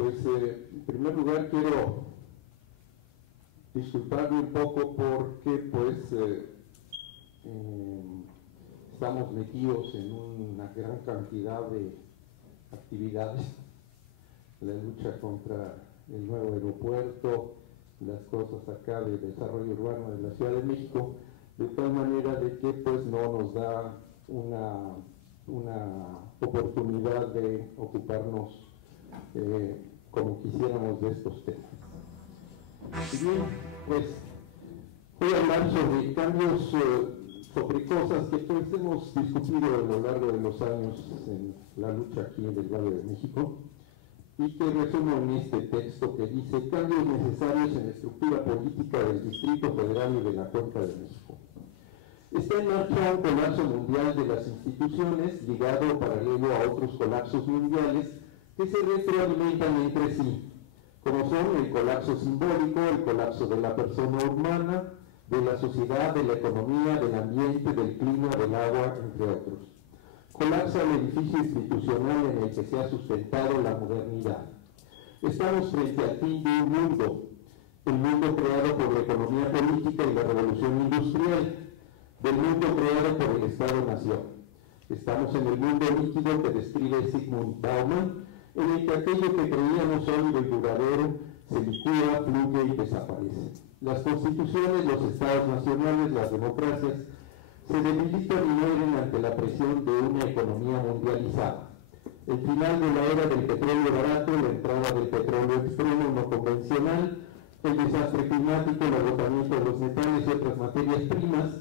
Pues en primer lugar quiero disculparme un poco porque pues estamos metidos en una gran cantidad de actividades, la lucha contra el nuevo aeropuerto, las cosas acá de desarrollo urbano de la Ciudad de México, de tal manera de que pues no nos da una oportunidad de ocuparnos como quisiéramos de estos temas. Y bien, pues voy a hablar sobre cambios, sobre cosas que pues hemos discutido a lo largo de los años en la lucha aquí en el Valle de México, y que resumo en este texto que dice: cambios necesarios en la estructura política del Distrito Federal y de la Cuenca de México. Está en marcha un colapso mundial de las instituciones, ligado paralelo a otros colapsos mundiales que se retroalimentan entre sí, como son el colapso simbólico, el colapso de la persona humana, de la sociedad, de la economía, del ambiente, del clima, del agua, entre otros. Colapsa el edificio institucional en el que se ha sustentado la modernidad. Estamos frente al fin de un mundo, el mundo creado por la economía política y la revolución industrial, del mundo creado por el Estado-Nación. Estamos en el mundo líquido que describe Zygmunt Bauman, en el que aquello que creíamos sólido y duradero se licúa, fluye y desaparece. Las constituciones, los estados nacionales, las democracias, se debilitan y mueren ante la presión de una economía mundializada. El final de la era del petróleo barato, la entrada del petróleo extremo no convencional, el desastre climático, el agotamiento de los metales y otras materias primas,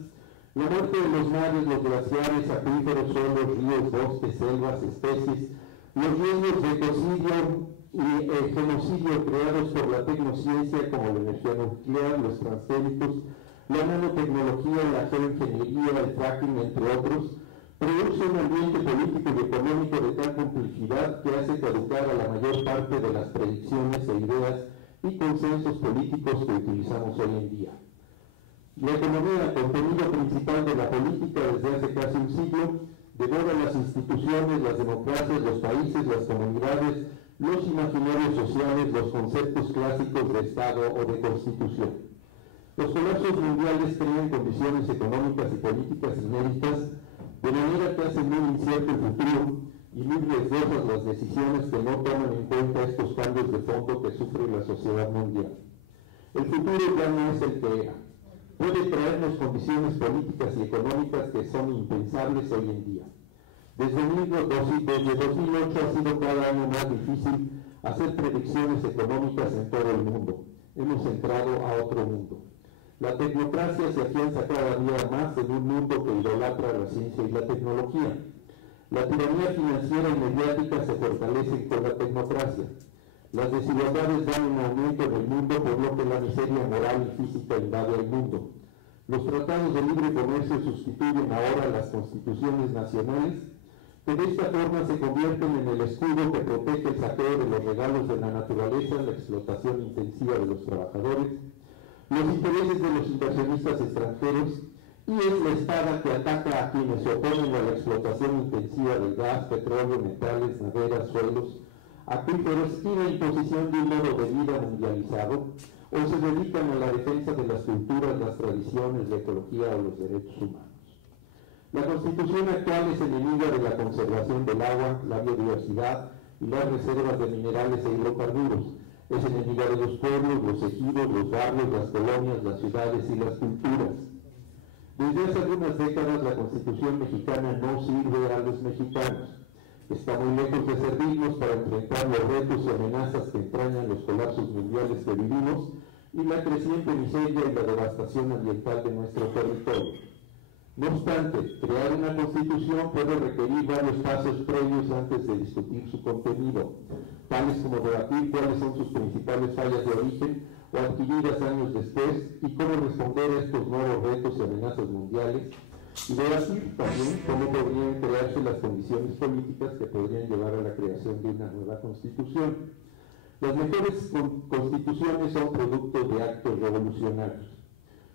la muerte de los mares, los glaciares, acuíferos, suelos, ríos, bosques, selvas, especies, los riesgos de ecocidio y genocidio creados por la tecnociencia como la energía nuclear, los transgénicos, la nanotecnología, la geoingeniería, el fracking, entre otros, produce un ambiente político y económico de tal complejidad que hace caducar a la mayor parte de las predicciones e ideas y consensos políticos que utilizamos hoy en día. La economía, contenido principal de la política desde hace casi un siglo, devora las instituciones, las democracias, los países, las comunidades, los imaginarios sociales, los conceptos clásicos de Estado o de Constitución. Los colapsos mundiales crean condiciones económicas y políticas inéditas, de manera que hacen muy incierto el futuro y muy riesgosas las decisiones que no toman en cuenta estos cambios de fondo que sufre la sociedad mundial. El futuro ya no es el que era. Puede traernos condiciones políticas y económicas que son impensables hoy en día. Desde 2008 ha sido cada año más difícil hacer predicciones económicas en todo el mundo. Hemos entrado a otro mundo. La tecnocracia se afianza cada día más en un mundo que idolatra la ciencia y la tecnología. La tiranía financiera y mediática se fortalece con la tecnocracia. Las desigualdades dan un aumento en el mundo, por lo que la miseria moral y física invade el mundo. Los tratados de libre comercio sustituyen ahora las constituciones nacionales, que de esta forma se convierten en el escudo que protege el saqueo de los regalos de la naturaleza, la explotación intensiva de los trabajadores, los intereses de los inversionistas extranjeros, y es la espada que ataca a quienes se oponen a la explotación intensiva del gas, petróleo, metales, maderas, suelos, acuíferos y la imposición de un modo de vida mundializado, o se dedican a la defensa de las culturas, las tradiciones, la ecología o los derechos humanos. La Constitución actual es enemiga de la conservación del agua, la biodiversidad y las reservas de minerales e hidrocarburos. Es enemiga de los pueblos, los ejidos, los barrios, las colonias, las ciudades y las culturas. Desde hace algunas décadas la Constitución mexicana no sirve a los mexicanos. Está muy lejos de servirnos para enfrentar los retos y amenazas que entrañan los colapsos mundiales que vivimos y la creciente miseria y la devastación ambiental de nuestro territorio. No obstante, crear una constitución puede requerir varios pasos previos antes de discutir su contenido, tales como debatir cuáles son sus principales fallas de origen o adquiridas años después y cómo responder a estos nuevos retos y amenazas mundiales, y debatir también cómo podrían crearse las condiciones políticas que podrían llevar a la creación de una nueva constitución. Las mejores constituciones son producto de actos revolucionarios.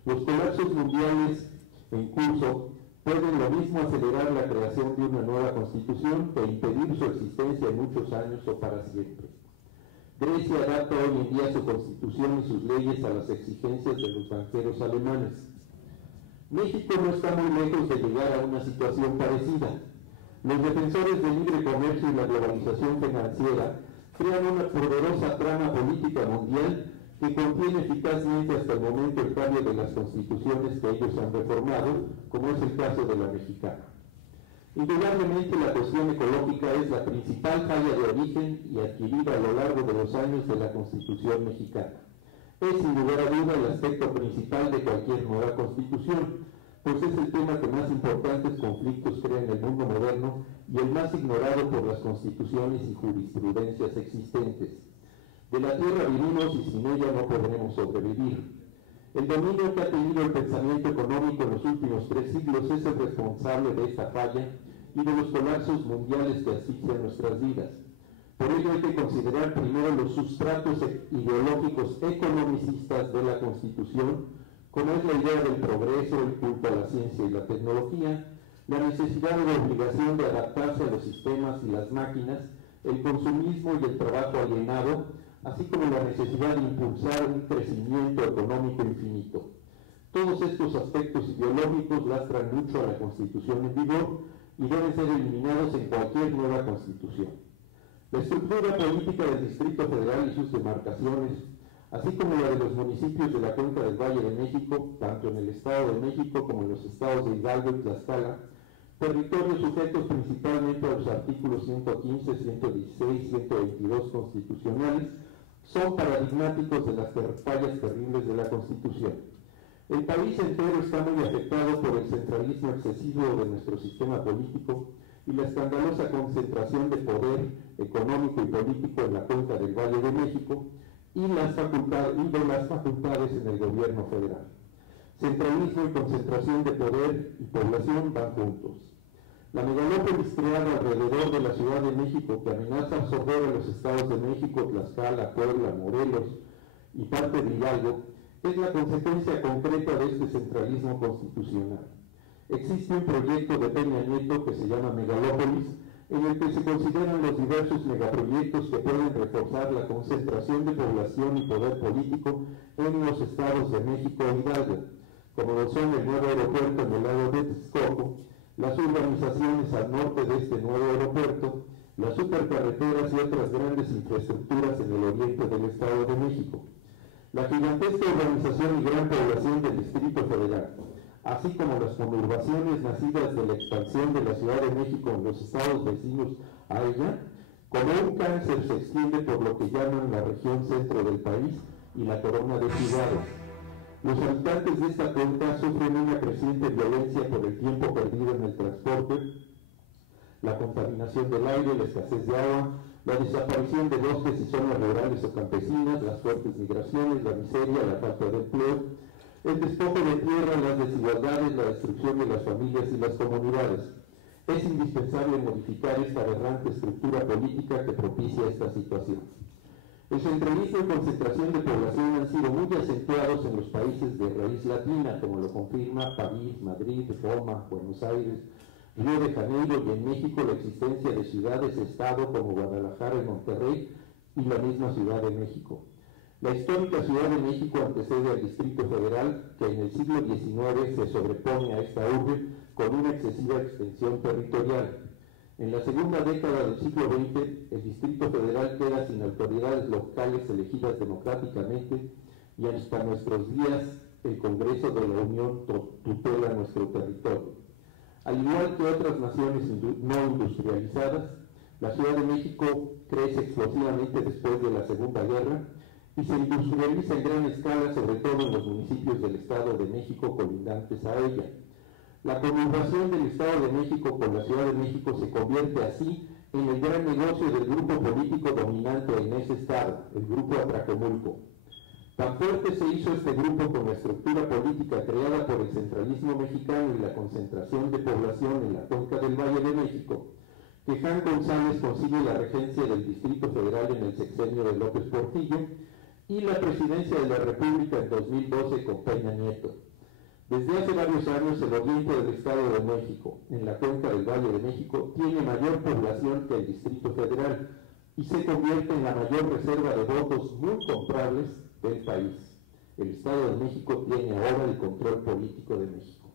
Los colapsos mundiales en curso pueden lo mismo acelerar la creación de una nueva constitución que impedir su existencia en muchos años o para siempre. Grecia adapta hoy en día su constitución y sus leyes a las exigencias de los banqueros alemanes. México no está muy lejos de llegar a una situación parecida. Los defensores del libre comercio y la globalización financiera crean una poderosa trama política mundial que contiene eficazmente hasta el momento el cambio de las constituciones que ellos han reformado, como es el caso de la mexicana. Indudablemente la cuestión ecológica es la principal falla de origen y adquirida a lo largo de los años de la Constitución mexicana. Es sin lugar a duda el aspecto principal de cualquier nueva constitución, pues es el tema que más importantes conflictos crea en el mundo moderno y el más ignorado por las constituciones y jurisprudencias existentes. De la tierra vivimos y sin ella no podremos sobrevivir. El dominio que ha tenido el pensamiento económico en los últimos 3 siglos es el responsable de esta falla y de los colapsos mundiales que asfixian nuestras vidas. Por ello hay que considerar primero los sustratos ideológicos economicistas de la Constitución, como es la idea del progreso, el culto a la ciencia y la tecnología, la necesidad o la obligación de adaptarse a los sistemas y las máquinas, el consumismo y el trabajo alienado, así como la necesidad de impulsar un crecimiento económico infinito. Todos estos aspectos ideológicos lastran mucho a la Constitución en vigor y deben ser eliminados en cualquier nueva Constitución. La estructura política del Distrito Federal y sus demarcaciones, así como la de los municipios de la cuenca del Valle de México, tanto en el Estado de México como en los estados de Hidalgo y Tlaxcala, territorios sujetos principalmente a los artículos 115, 116, 122 constitucionales, son paradigmáticos de las fallas terribles de la Constitución. El país entero está muy afectado por el centralismo excesivo de nuestro sistema político y la escandalosa concentración de poder económico y político en la cuenca del Valle de México y de las facultades en el gobierno federal. Centralismo y concentración de poder y población van juntos. La megalópolis creada alrededor de la Ciudad de México, que amenaza absorber a los estados de México, Tlaxcala, Puebla, Morelos y parte de Hidalgo, es la consecuencia concreta de este centralismo constitucional. Existe un proyecto de Peña Nieto que se llama Megalópolis, en el que se consideran los diversos megaproyectos que pueden reforzar la concentración de población y poder político en los estados de México e Hidalgo, como lo son el nuevo aeropuerto en el lago de Texcoco, las urbanizaciones al norte de este nuevo aeropuerto, las supercarreteras y otras grandes infraestructuras en el oriente del Estado de México. La gigantesca urbanización y gran población del Distrito Federal, así como las conurbaciones nacidas de la expansión de la Ciudad de México en los estados vecinos a ella, como un cáncer se extiende por lo que llaman la región centro del país y la corona de ciudades. Los habitantes de esta cuenca sufren una creciente violencia por el tiempo perdido en el transporte, la contaminación del aire, la escasez de agua, la desaparición de bosques y zonas rurales o campesinas, las fuertes migraciones, la miseria, la falta de empleo, el despojo de tierra, las desigualdades, la destrucción de las familias y las comunidades. Es indispensable modificar esta aberrante estructura política que propicia esta situación. El centralismo y concentración de población han sido muy acentuados en los países de raíz latina, como lo confirma París, Madrid, Roma, Buenos Aires, Río de Janeiro y en México la existencia de ciudades-estado como Guadalajara y Monterrey y la misma Ciudad de México. La histórica Ciudad de México antecede al Distrito Federal, que en el siglo XIX se sobrepone a esta urbe con una excesiva extensión territorial. En la segunda década del siglo XX, el Distrito Federal queda sin autoridades locales elegidas democráticamente y hasta nuestros días el Congreso de la Unión tutela nuestro territorio. Al igual que otras naciones no industrializadas, la Ciudad de México crece explosivamente después de la Segunda Guerra y se industrializa en gran escala, sobre todo en los municipios del Estado de México colindantes a ella. La conurbación del Estado de México con la Ciudad de México se convierte así en el gran negocio del grupo político dominante en ese estado, el Grupo Atracomulco. Tan fuerte se hizo este grupo con la estructura política creada por el centralismo mexicano y la concentración de población en la cuenca del Valle de México, que Jan González consigue la regencia del Distrito Federal en el sexenio de López Portillo y la presidencia de la República en 2012 con Peña Nieto. Desde hace varios años el oriente del Estado de México, en la cuenca del Valle de México, tiene mayor población que el Distrito Federal, y se convierte en la mayor reserva de votos muy comprables del país. El Estado de México tiene ahora el control político de México.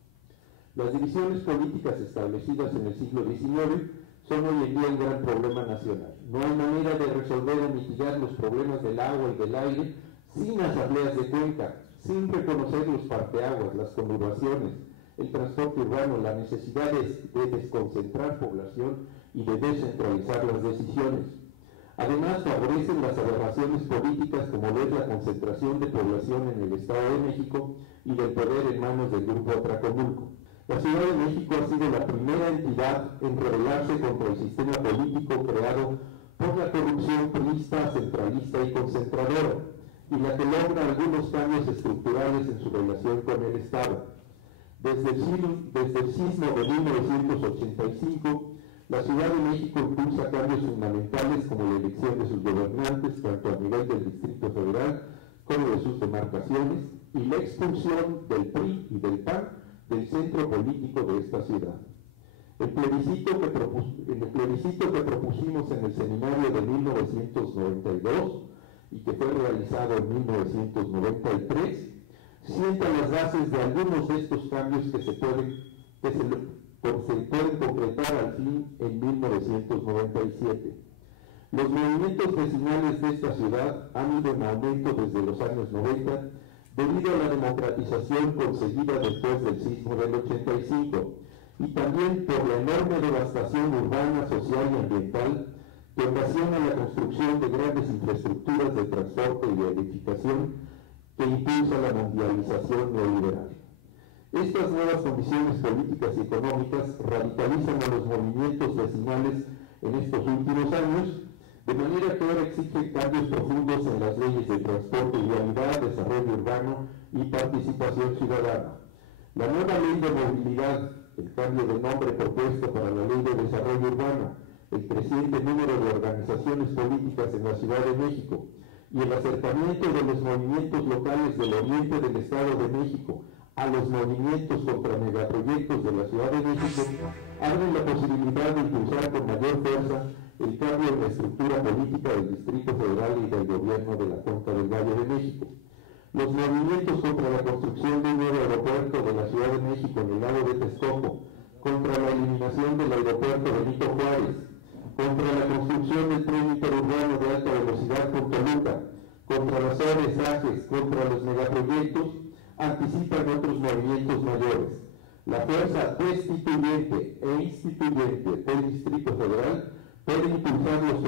Las divisiones políticas establecidas en el siglo XIX son hoy en día un gran problema nacional. No hay manera de resolver o mitigar los problemas del agua y del aire sin asambleas de cuenca, sin reconocer los parteaguas, las conurbaciones, el transporte urbano, la necesidad de desconcentrar población y de descentralizar las decisiones. Además, favorecen las aberraciones políticas como es la concentración de población en el Estado de México y del poder en manos del Grupo Atlacomulco. La Ciudad de México ha sido la primera entidad en rebelarse contra el sistema político creado por la corrupción priista, centralista y concentradora, y la que logra algunos cambios estructurales en su relación con el Estado. Desde el sismo de 1985, la Ciudad de México impulsa cambios fundamentales como la elección de sus gobernantes, tanto a nivel del Distrito Federal como de sus demarcaciones, y la expulsión del PRI y del PAN del centro político de esta ciudad. El plebiscito que propusimos en el seminario de 1992 y que fue realizado en 1993, sienta las bases de algunos de estos cambios que se pueden concretar al fin en 1997. Los movimientos vecinales de esta ciudad han ido en aumento desde los años 90 debido a la democratización conseguida después del sismo del 85 y también por la enorme devastación urbana, social y ambiental que ocasiona la construcción de grandes infraestructuras de transporte y de edificación que impulsa la mundialización neoliberal. Estas nuevas condiciones políticas y económicas radicalizan a los movimientos vecinales en estos últimos años, de manera que ahora exigen cambios profundos en las leyes de transporte y vialidad, desarrollo urbano y participación ciudadana. La nueva ley de movilidad, el cambio de nombre propuesto para la ley de desarrollo urbano, el creciente número de organizaciones políticas en la Ciudad de México y el acercamiento de los movimientos locales del oriente del Estado de México a los movimientos contra megaproyectos de la Ciudad de México abren la posibilidad de impulsar con mayor fuerza el cambio en la estructura política del Distrito Federal y del gobierno de la Cuenca del Valle de México. Los movimientos contra la construcción de un nuevo aeropuerto de la Ciudad de México en el lago de Texcoco, contra la eliminación del aeropuerto Benito Juárez, contra la construcción del tren interurbano de alta velocidad con Toluca, contra las ONSAGES, contra los megaproyectos, anticipan otros movimientos mayores. La fuerza destituyente e instituyente del Distrito Federal puede impulsar los